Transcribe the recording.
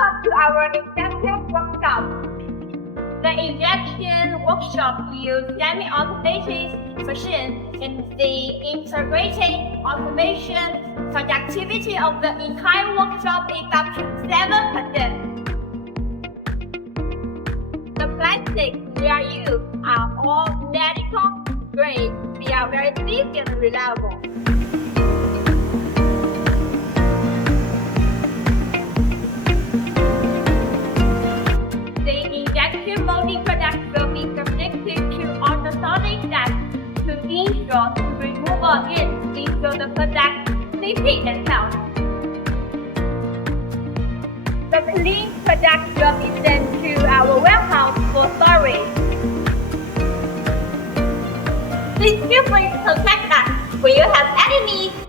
Welcome to our injection workshop. The injection workshop uses semi-automated machines in the integrated automation productivity of the entire workshop is up to 7%. The plastics we are used are all medical grade. They are very safe and reliable. Molding products will be subjected to ultrasonic tests to ensure the removal is ensure the product's safety and health. The clean product will be sent to our warehouse for storage. Please feel free to contact us when you have any needs.